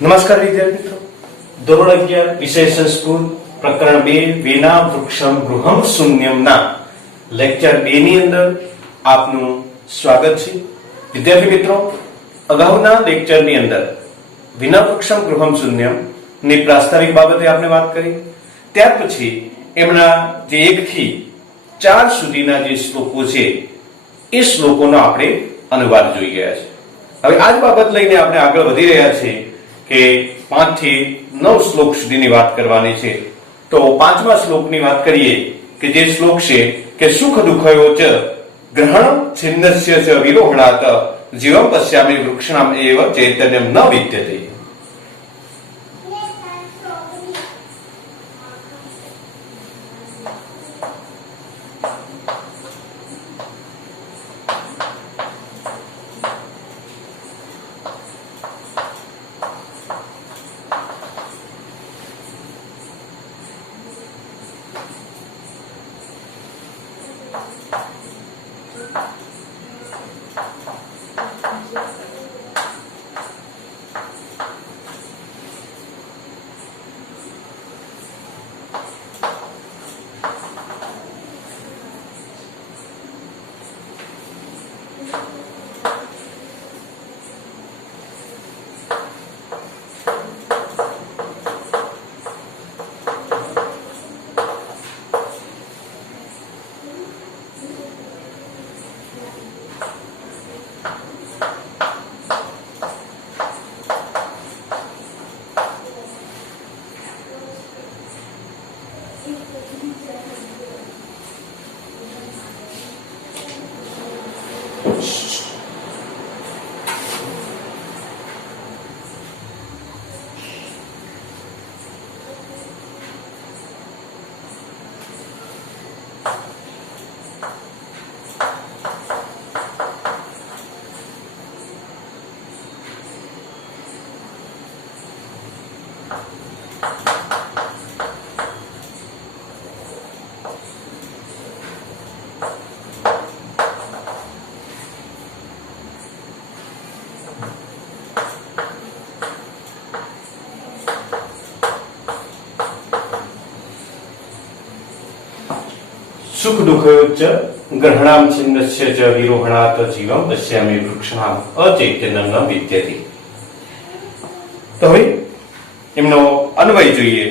નમસ્કાર વિદ્યાર્થી મિત્રો, ધોરણ 11 વિષય સંસ્કૃત પ્રકરણ 2 વિના વૃક્ષમ ગૃહમ શૂન્યમના લેક્ચર 2 ની અંદર આપનું સ્વાગત છે. વિદ્યાર્થી મિત્રો, અગાઉના લેક્ચરની અંદર વિના વૃક્ષમ ગૃહમ શૂન્યમ ની પ્રાસ્તાવિક બાબતે આપણે વાત કરી. ત્યાર પછી એમના જે 1 થી 4 સુધીના જે શ્લોકો છે એ શ્લોકોનો આપણે અનુવાદ જોઈ ગયા છે. હવે આ જ બાબત લઈને આપણે આગળ વધી રહ્યા છીએ કે 5 થી 9 શ્લોક સુધીની વાત કરવાની છે. તો 5મા શ્લોકની વાત કરીએ કે જે શ્લોક છે કે સુખ દુઃખયો ચ ગ્રહણ છિન્નસ્ય ચ વિરોહણાત જીવમ પશ્યામિ વૃક્ષણામ એવ ચૈતન્યમ ન વિદ્યતે. સુખ દુઃખયો ચ ગ્રહણામ છિન્નસ્ય ચ વિરોહણાત જીવમ પશ્યામિ વૃક્ષણામ અચૈતન્યમ ન વિદ્યતે. તો હવે એમનો અન્વય જોઈએ.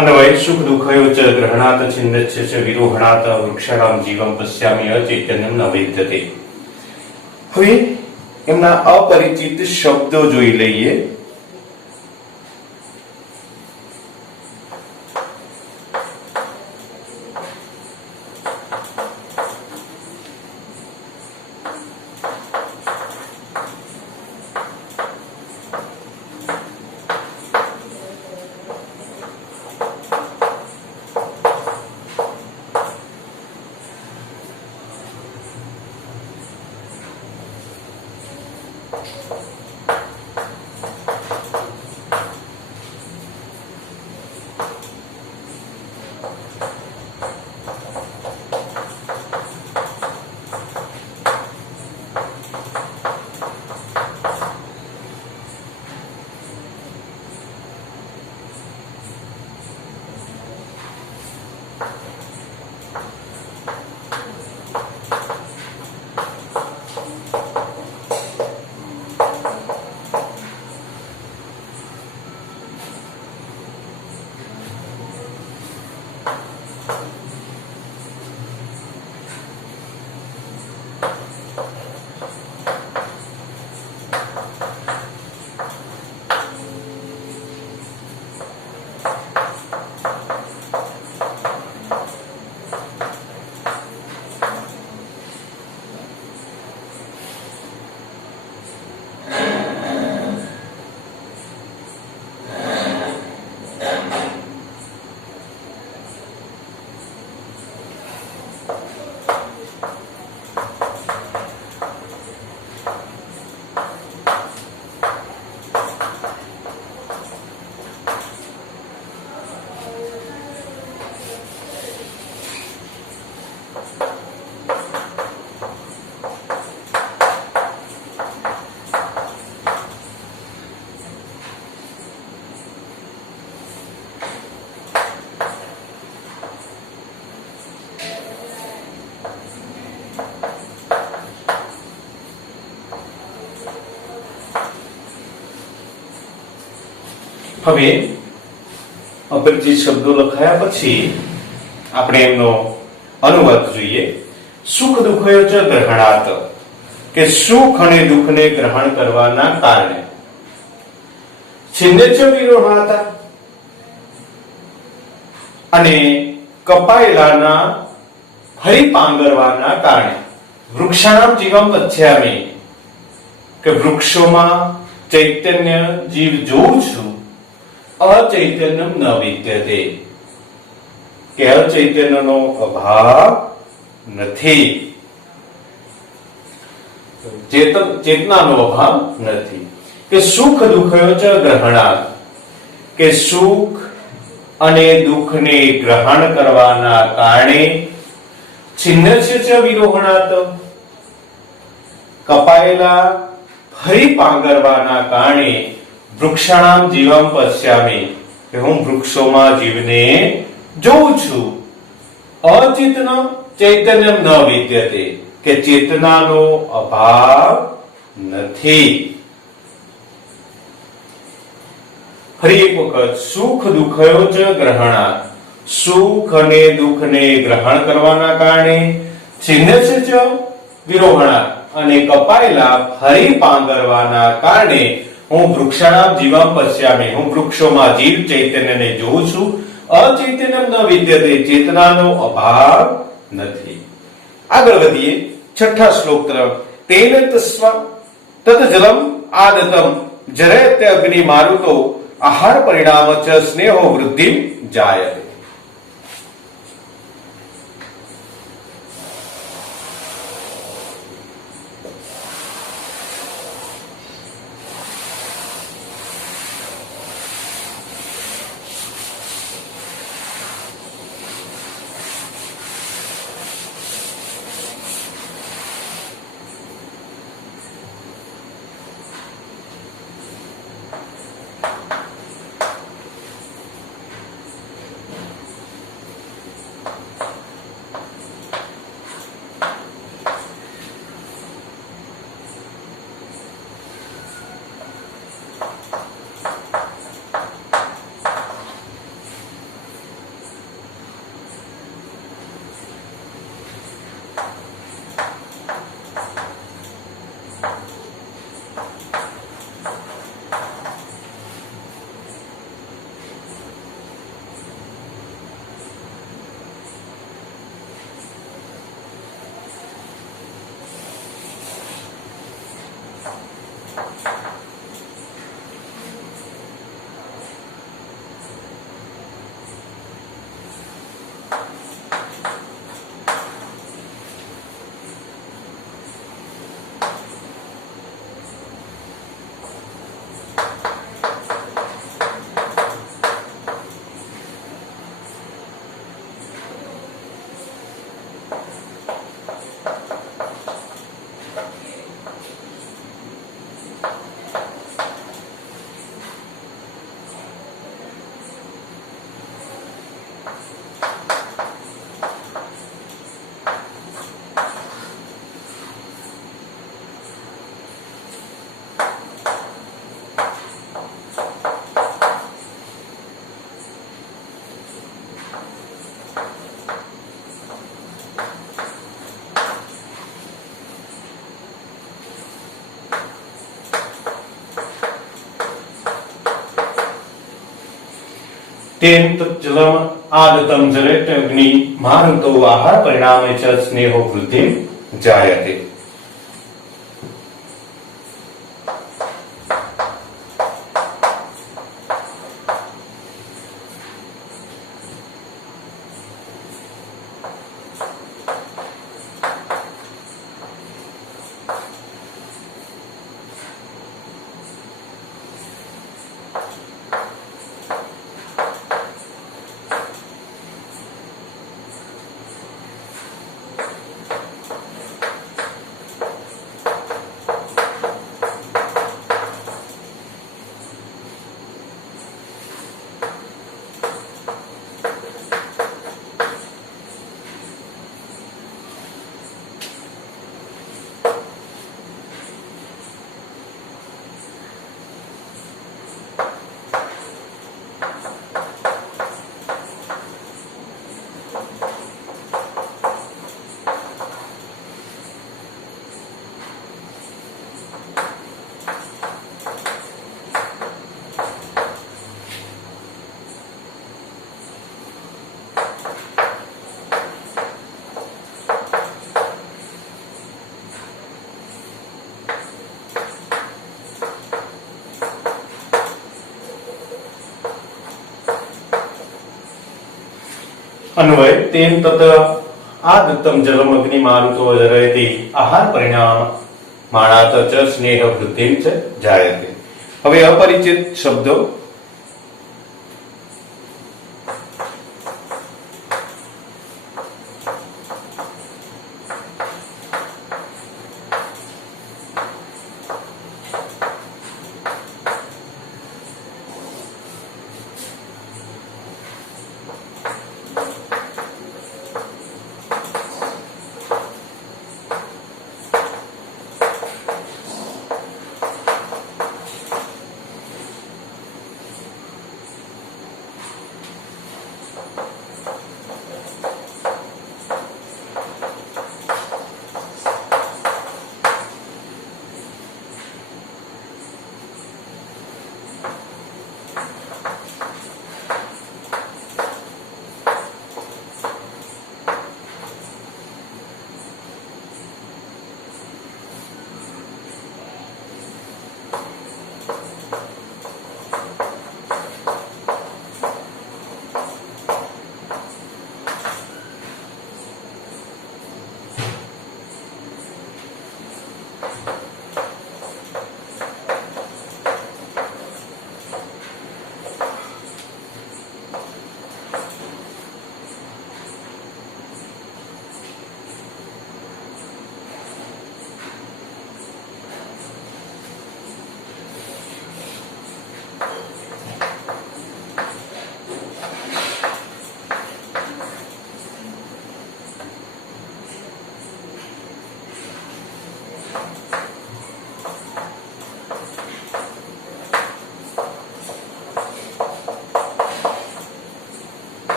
અન્વય સુખ દુઃખયો ચ ગ્રહણાત છિન્નસ્ય ચ વિરોહણાત વૃક્ષણામ જીવમ પશ્યામિ અચૈતન્યમ ન વિદ્યતે. હવે એમના અપરિચિત શબ્દો જોઈ લઈએ. હવે અપરિચિત શબ્દો લખાયા પછી આપણે એમનો અનુવાદ જોઈએ. સુખ દુઃખયો ચ ગ્રહણાત, કે સુખ અને દુઃખને ગ્રહણ કરવાના કારણે, છિન્ને ચ વિરોહાતા, અને કપાયેલાના ફરી પાંગરવાના કારણે, વૃક્ષાણામ જીવમ પચ્છામિ, કે વૃક્ષોમાં ચૈતન્ય જીવ જોઉં છું, અચૈતન્યમ ન વિદ્યતે, કે અચૈતન્યનો અભાવ નથી, ચેતનાનો અભાવ નથી. કે સુખ દુઃખયો ચ ગ્રહણાત, કે સુખ અને દુઃખને ગ્રહણ કરવાના કારણે, છિન્નસ્ય ચ વિરોહણાત, કપાયેલા ફરી પાંગરવાના કારણે, વૃક્ષાણામ જીવમ પશ્યામિ, કે હું વૃક્ષોમાં જીવને જોઉં છું, અચેતન ચૈતન્યમ ન વિદ્યતે, કે ચેતનાનો અભાવ નથી. ફરી એક વખત, સુખ દુઃખયો ચ ગ્રહણાત, સુખ અને દુઃખને ગ્રહણ કરવાના કારણે, છિન્નસ્ય ચ વિરોહણાત, અને કપાયેલા ફરી પાંગરવાના કારણે, હું વૃક્ષાણામ જીવમ પશ્યામિ, હું વૃક્ષોમાં જીવ ચૈતન્યને જોઉં છું, અચૈતન્યમ ન વિદ્યતે, ચેતનાનો અભાવ નથી. આગળ વધીએ છઠ્ઠા શ્લોક તરફ. તેન તસ્વ તત જલમ આદતમ જરયતે અગ્નિ મારુતો આહાર પરિણામ ચ સ્નેહો વૃદ્ધિ જાયતે. तेन तज्जलम आगतम जलेत्यग्नि मारुतो आहार परिणामे च स्नेहो वृद्धि जायते। अन्वय तेन तत आदत्तम जलम अग्नि मारुतो जरयति आहार परिणाम माणात च स्नेह वृद्धि च जायते। હવે અપરિચિત શબ્દો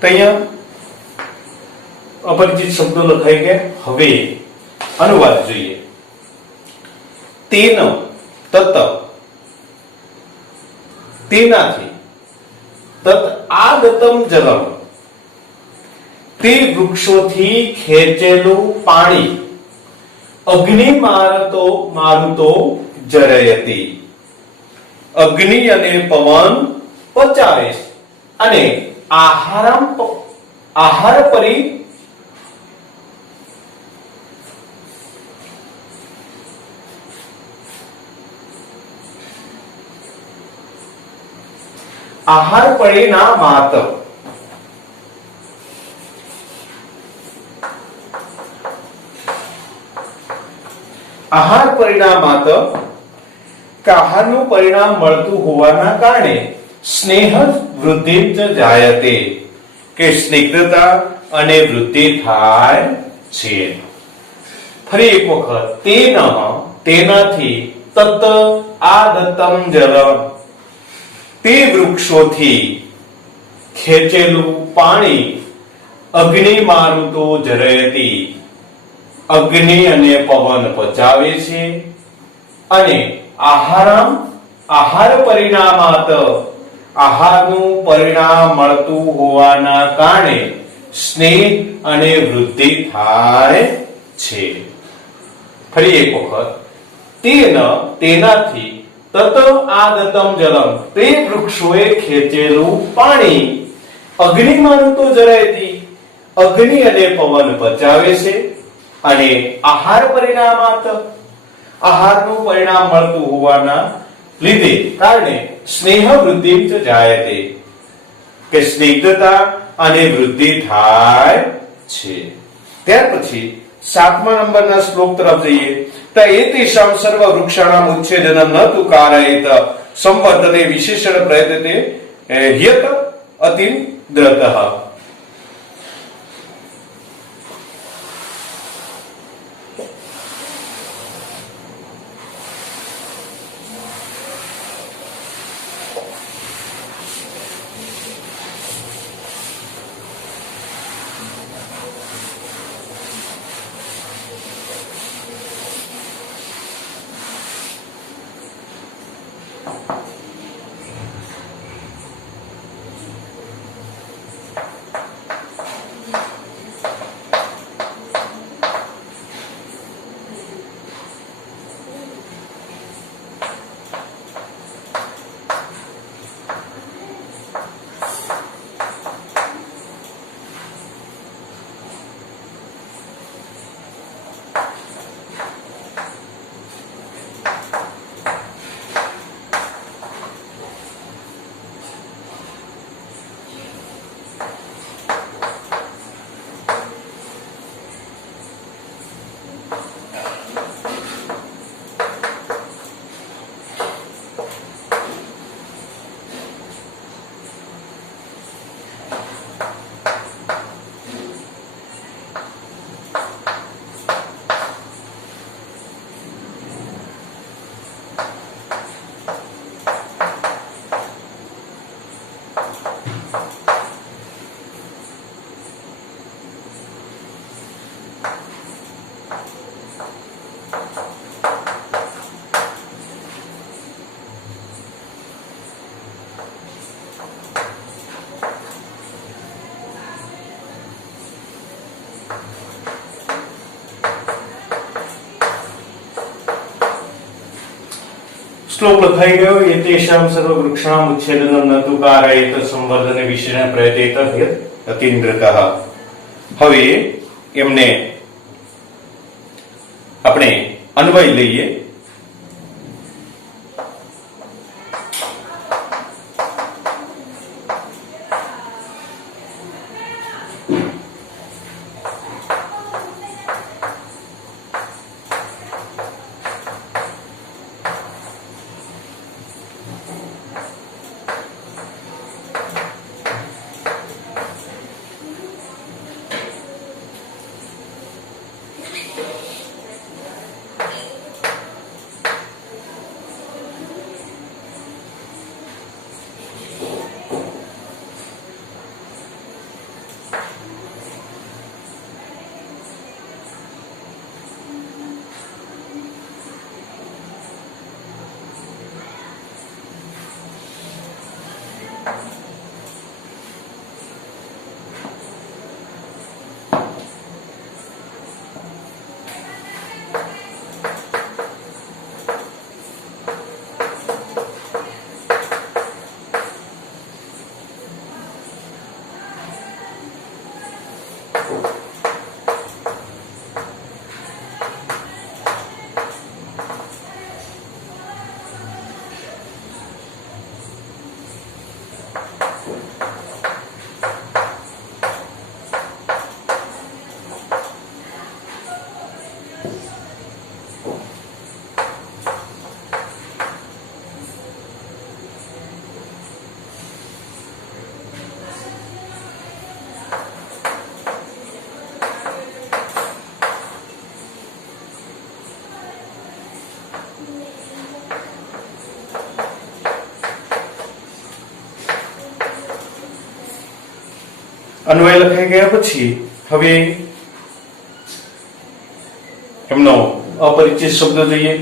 તો અહીંયા અપરિચિત શબ્દો લખાઈ ગયા. હવે અનુવાદ જોઈએ. તેન તત તેનાથી, તત આગતમ જલમ તે વૃક્ષોથી ખેંચેલું પાણી, અગ્નિ મારુતો જરયતિ અગ્નિ અને પવન પચાવે અને આહાર પરી આહાર પરિણામાત કે આહારનું પરિણામ મળતું હોવાના કારણે સ્નેહ વૃદ્ધિ જાયતે કે સ્નિગ્ધતા અને વૃદ્ધિ થાય છે. ફરી એક વખત તેનાથી તત આગતમ જલમ તે વૃક્ષોથી ખેંચેલું પાણી, અગ્નિ મારુતો જરયતિ અગ્નિ અને પવન પચાવે છે અને આહાર પરિણામાત આહારનું પરિણામ મળતું હોવાના કારણે સ્નેહ અને વૃદ્ધિ થાય છે. ફરી એક વખત તેનાથી તત આગતમ જલમ તે વૃક્ષોએ ખેંચેલું પાણી, અગ્નિ મારુતો જરયતિ અગ્નિ અને પવન પચાવે છે અને આહાર પરિણામાત આહારનું પરિણામ મળતું હોવાના લીધે કારણે સ્નેહ વૃદ્ધિ જાયતે કે સ્નિગ્ધતા અને વૃદ્ધિ થાય છે. ત્યાર પછી 7મા નંબરના શ્લોક તરફ જઈએ. તો એતેષાં સર્વ વૃક્ષાણામ ઉચ્છેદનમ ન તુ કારયેત સંવર્ધને વિશેષણ પ્રયતતે યત અતિદ્રતઃ. શ્લોક લખાઈ ગયો. એતેષાં સર્વ વૃક્ષાણામ ઉચ્છેદનમ ન તુ કારયેત સંવર્ધને વિશેષણ પ્રયતેત અતિન્દ્રતઃ. હવે એમને આપણે અન્વય લઈએ. અન્વય લખાઈ ગયા પછી હવે એમનો અપરિચિત શબ્દ જોઈએ.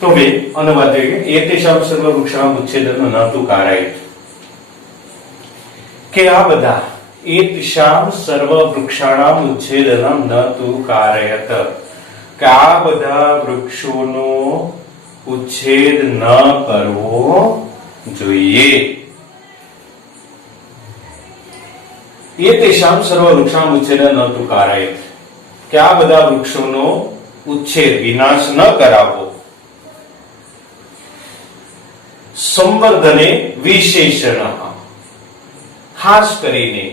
તો બે અનુવાદ જોઈએ. એતેષાં સર્વ વૃક્ષાણાં ઉચ્છેદન ન તુ કારયેત. કે આ બધા એતેષાં સર્વ વૃક્ષાણાં ઉચ્છેદન ન તુ કારયેત. કે આ બધા વૃક્ષોનો ઉચ્છેદ ન કરવો જોઈએ. એતેષાં સર્વ વૃક્ષાણાં ઉચ્છેદન ન તુ કારયેત. કે આ બધા વૃક્ષોનો ઉચ્છેદ વિનાશ ન કરાવો. સંવર્ધને વિશેષણ, ખાસ કરીને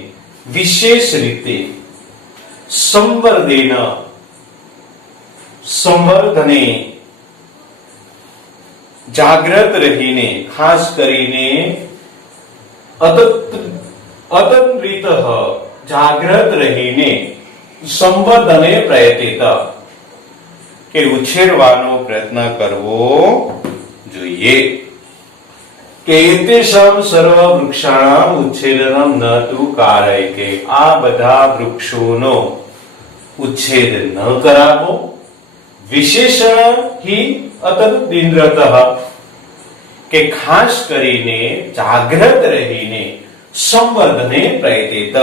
વિશેષ રીતે સંવર્ધેન, સંવર્ધને જાગ્રત રહીને, ખાસ કરીને અતંત્રિત જાગ્રત રહીને સંવર્ધને પ્રયતિત, કે ઉછેરવાનો પ્રયત્ન કરવો જોઈએ. કે એતેષાં સર્વ વૃક્ષાણાં ઉચ્છેદનં ન તુ કારયેતે. આ બધા વૃક્ષોનો ઉચ્છેદ ન કરાવો. વિશેષણ હિ અતદ્વિન્દ્રતઃ, કે ખાસ કરીને જાગ્રત રહીને સંવર્ધને પ્રયતિત,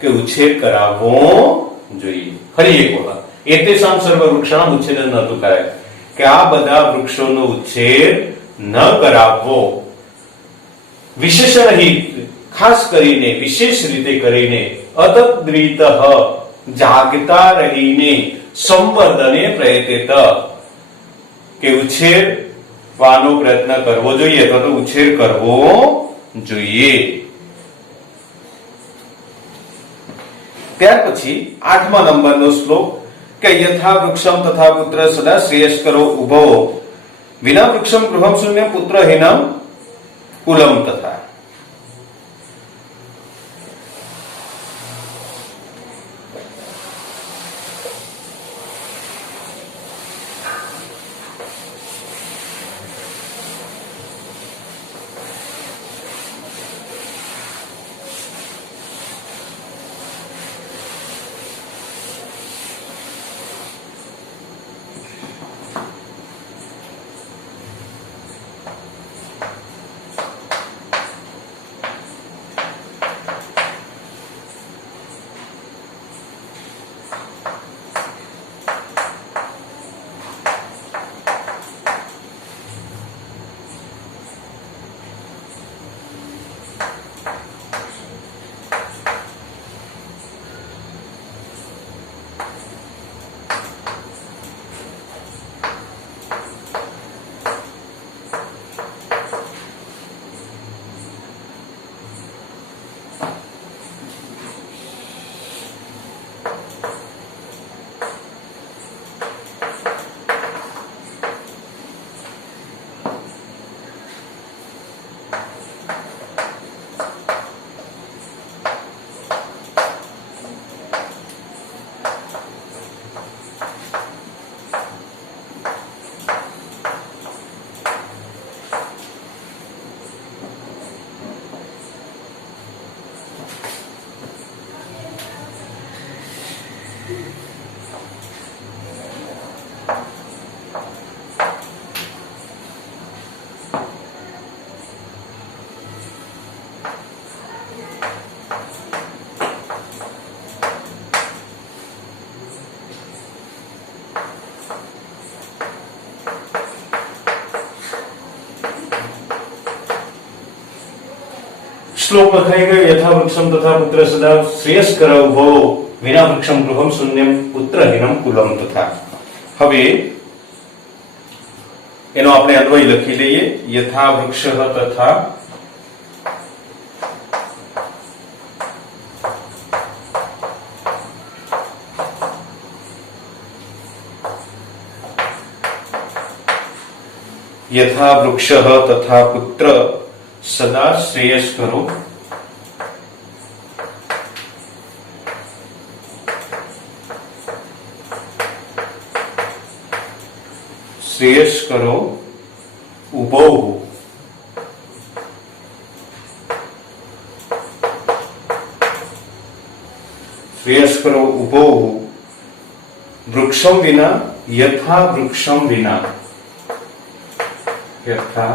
કે ઉછેર કરાવવો જોઈએ. ફરી એક વખત, એતેષાં સર્વ વૃક્ષાણાં ઉચ્છેદન ન તુ કારયેત. કે આ બધા વૃક્ષોનો ઉચ્છેદ ન કરાવવો. વિશેષણ હિ, ખાસ કરીને વિશેષ રીતે કરીને, અતદ્રિત જાગતા રહીને સંવર્ધને પ્રયતિત, કે ઉછેરવાનો પ્રયત્ન કરવો જોઈએ અથવા તો ઉછેર કરવો જોઈએ. ત્યાર પછી 8મા નંબરનો શ્લોક, કે યથા વૃક્ષમ તથા પુત્ર સદા શ્રેયસ્કરો ઉભો વિના વૃક્ષમ ગૃહમ શૂન્યમ પુત્રહીનમ કુલમ તથા. श्लोक लखाई गयो यथा वृक्षम तथा पुत्र सदा श्रेयस्कर उभो विना वृक्षम गृहम शून्यम पुत्रहीनम कुलम तथा। હવે એનો આપણે અન્વય લખી લઈએ। યથા વૃક્ષ તથા यथा वृक्ष तथा पुत्र सदा श्रेयस्करो श्रेयस्करो उभौ श्रेयस्करो उभौ वृक्षम विना यथा वृक्षम विना यथा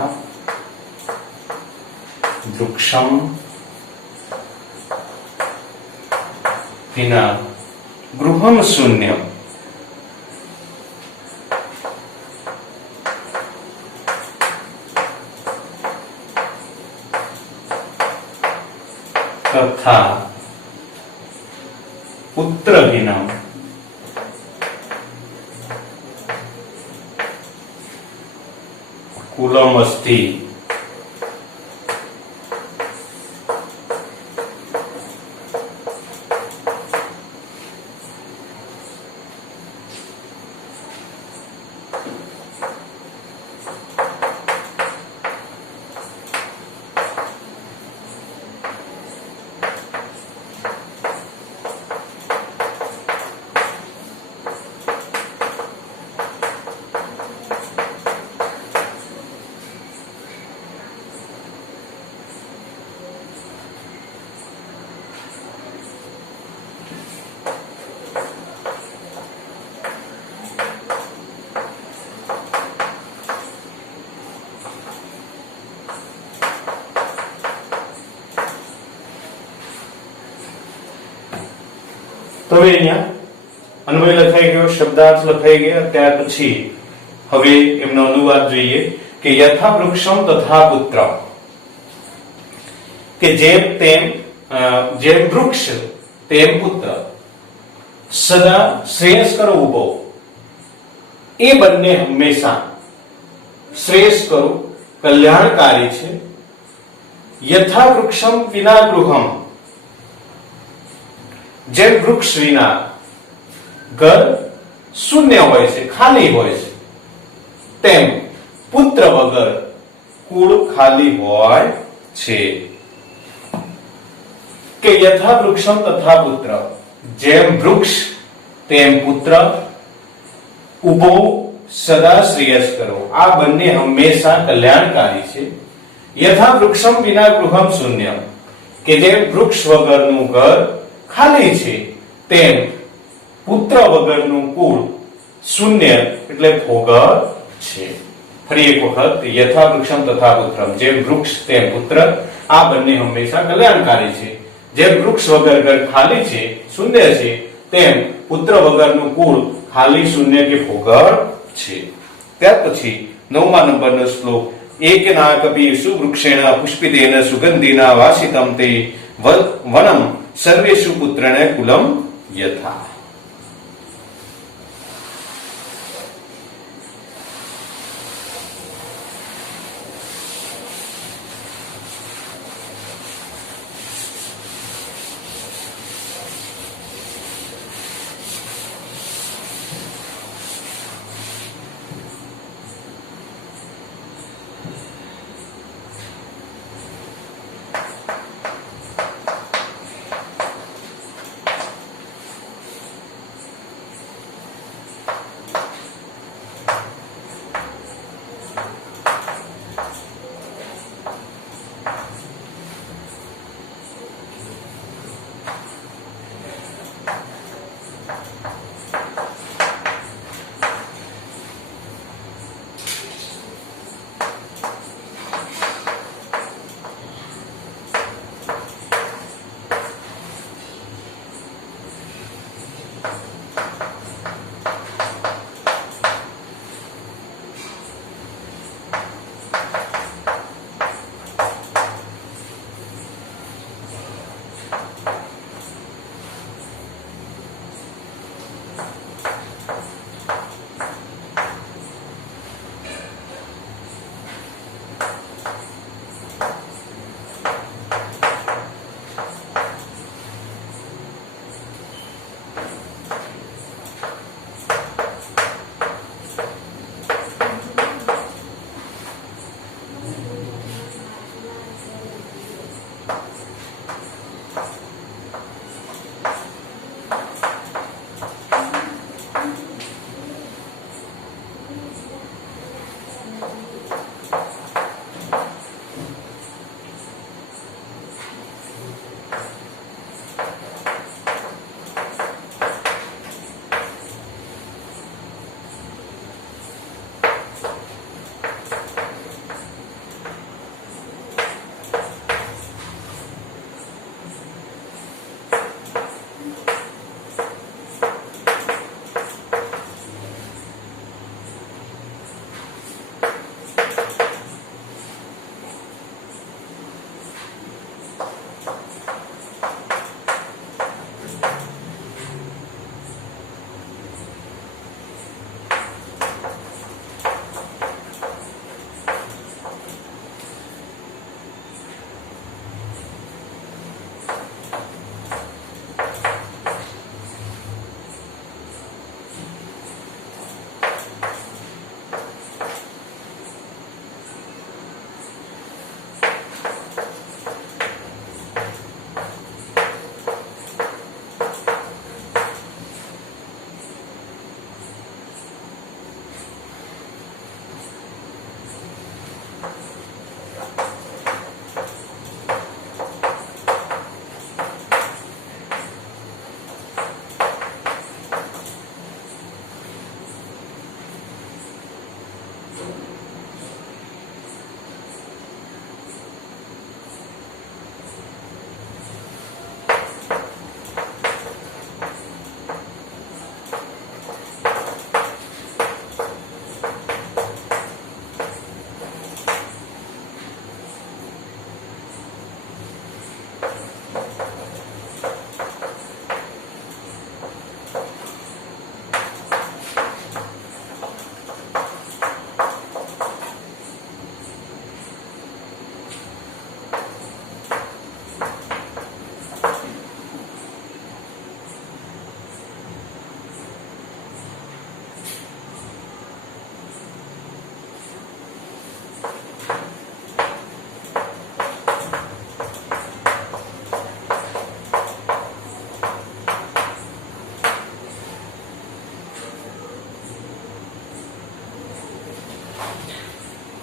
वृक्षम विना गृहम शून्यम तथा पुत्रहीनम कुलमस्ति। તો હવે અહીંયા અન્વય લખાઈ ગયો, શબ્દાર્થ લખાઈ ગયા। ત્યાર પછી હવે એમનો અનુવાદ જોઈએ કે યથા વૃક્ષમ તથા પુત્ર, કે જેમ વૃક્ષ તેમ પુત્ર, સદા શ્રેયસ્કર ઉભો, એ બંને હંમેશા શ્રેયસ્કર કલ્યાણકારી છે। યથા વૃક્ષમ વિના ગૃહમ, જેમ વૃક્ષ વિના ઘર શૂન્ય હોય છે, ખાલી હોય છે, તેમ પુત્ર વગર કુળ ખાલી હોય છે। કે યથા વૃક્ષમ તથા પુત્ર, જેમ વૃક્ષ તેમ પુત્ર, ઉભો સદા શ્રેયસ્કરો, આ બંને હંમેશા કલ્યાણકારી છે। યથા વૃક્ષમ વિના ગૃહમ શૂન્યમ, કે જેમ વૃક્ષ વગરનું ઘર ખાલી છે, તેમ પુત્ર વગરનું કુળ શૂન્ય એટલે ભોગર છે। ફરી એક વખત યથા વૃક્ષમ તથા પુત્રમ, જેમ વૃક્ષ તેમ પુત્ર, આ બંને હંમેશા કલ્યાણકારી છે। જેમ વૃક્ષ વગર ઘર ખાલી છે, શૂન્ય છે, તેમ પુત્ર વગરનું કુળ ખાલી, શૂન્ય કે ભોગર છે। ત્યાર પછી 9મા નંબરનો શ્લોક एकेनाकपि सुवृक्षेण पुष्पितेन सुगन्धिना वासितं ते वनं सर्वेषु पुत्रेण कुलं यथा।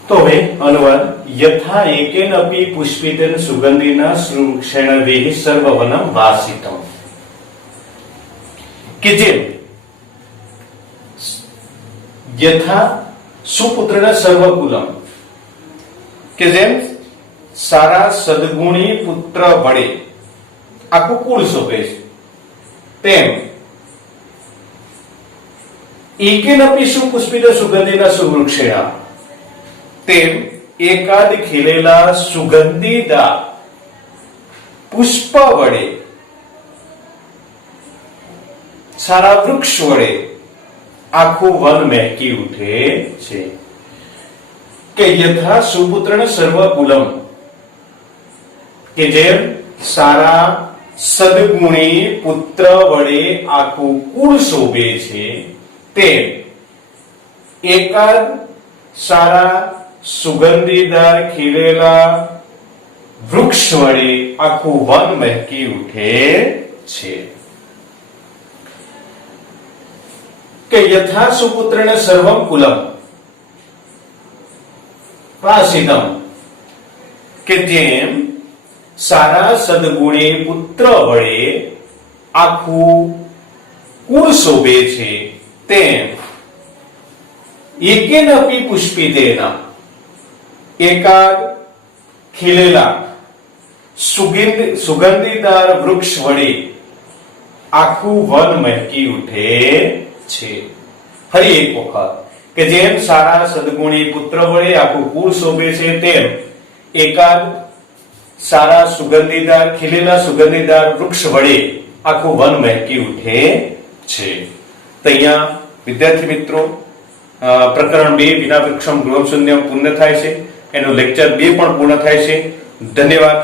तो હવે અનુવાદ યથા એકેન અપી પુષ્પિતેન સુગંધિના વૃક્ષેણ વેહી સર્વવનમ વાસિતમ કે જેમ યથા સુપુત્રના સર્વકુલમ કે જેમ સારા સદગુણી પુત્ર વડે આખું કુળ શોભે છે તેમ એકેન અપી સુપુષ્પિત સુગંધિના સુવૃક્ષેણ તેમ એકાદ ખીલેલા સુગંધીદાર પુષ્પ વડે, સારા વૃક્ષ વડે આખું વન મહેકી ઉઠે છે. કે યથા સુપુત્રને સર્વ કુલમ, કે જેમ સારા સદગુણી પુત્ર વડે આખું કુળ શોભે છે, તેમ એકાદ સારા સુગંધીદાર ખીલેલા વૃક્ષ વડે આખું વન મહેકી ઉઠે છે. કે યથા સુપુત્રને સર્વમ કુલમ વાસિતમ, કે જેમ સારા સદગુણી પુત્ર વડે આખું કુળ શોભે છે, તેમ એકેનપી પુષ્પિતેના, એકાદ ખીલેલા સુગંધીદાર વૃક્ષ વડે આખું વન મહેકી ઉઠે છે. ફરી એક વખત, કે જેમ સારા સદગુણી પુત્ર વડે આખું કુળ શોભે છે, તેમ એકાદ સારા સુગંધીદાર ખીલેલા સુગંધીદાર વૃક્ષ વડે આખું વન મહેકી ઉઠે છે. તો અહીંયા વિદ્યાર્થી મિત્રો પ્રકરણ 2 વિના વૃક્ષમ ગૃહમ શૂન્યમ પૂર્ણ થાય છે. એનું લેક્ચર 2 પણ પૂર્ણ થાય છે. ધન્યવાદ.